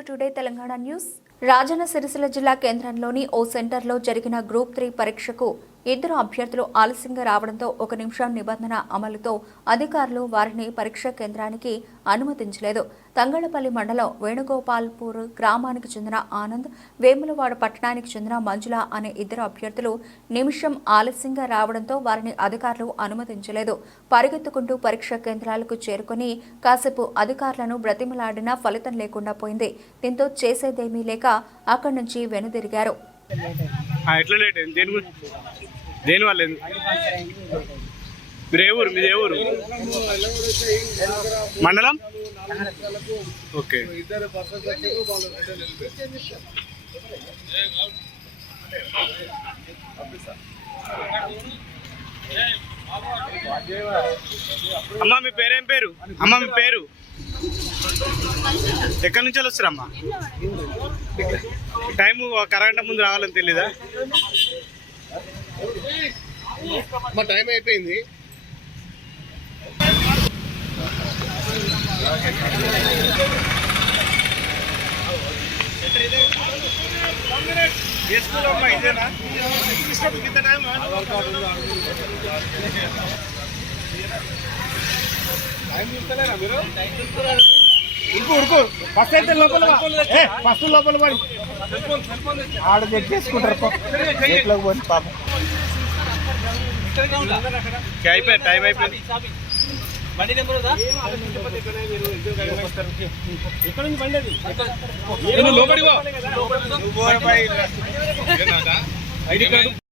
To today Telangana news. Rajanna Sircilla జిల్లా కేంద్రంలోని ఓ సెంటర్లో జరిగిన గ్రూప్ 3 పరీక్షకు ఇద్దరు అభ్యర్థులు ఆలస్యంగా రావడంతో 1 నిమిషం నిబంధన అమలుతో అధికారులు వారిని పరీక్షా కేంద్రానికి అనుమతించలేదు. తంగళ్లపల్లి మండలం వేణుగోపాల్పూర్ గ్రామానికి చెందిన ఆనంద్, వేములవాడ పట్టణానికి చెందిన మంజుల అనే ఇద్దరు అభ్యర్థులు నిమిషం ఆలస్యంగా రావడంతో వారిని అధికారులు అనుమతించలేదు. పరిగెత్తుకుంటూ పరీక్షా కేంద్రాలకు చేరుకుని కాసేపు అధికారులను బ్రతిమలాడినా ఫలితం లేకుండా పోయింది. దీంతో చేసేదేమీ లేక అక్కడి నుంచి వెనుదిరిగారు. దేని వల్ల మీరు ఏ ఊరు? మీది ఏ ఊరు? మండలం? ఓకే. అమ్మా మీ పేరేం పేరు? అమ్మా మీ పేరు ఎక్కడి నుంచి వస్తారమ్మా? టైము కరెంట్ ముందు రావాలని తెలీదా? మా టైం అయిపోయింది. ఇదేనా ఉరుకు ఫస్ట్ అయితే లోపల ఫస్ట్ లోపల పడి ఆడ చెక్కేసుకుంటారు పోయి పాపం. అయిపోయింది, టైం అయిపోయింది. ఇక్కడ నుంచి బండి అది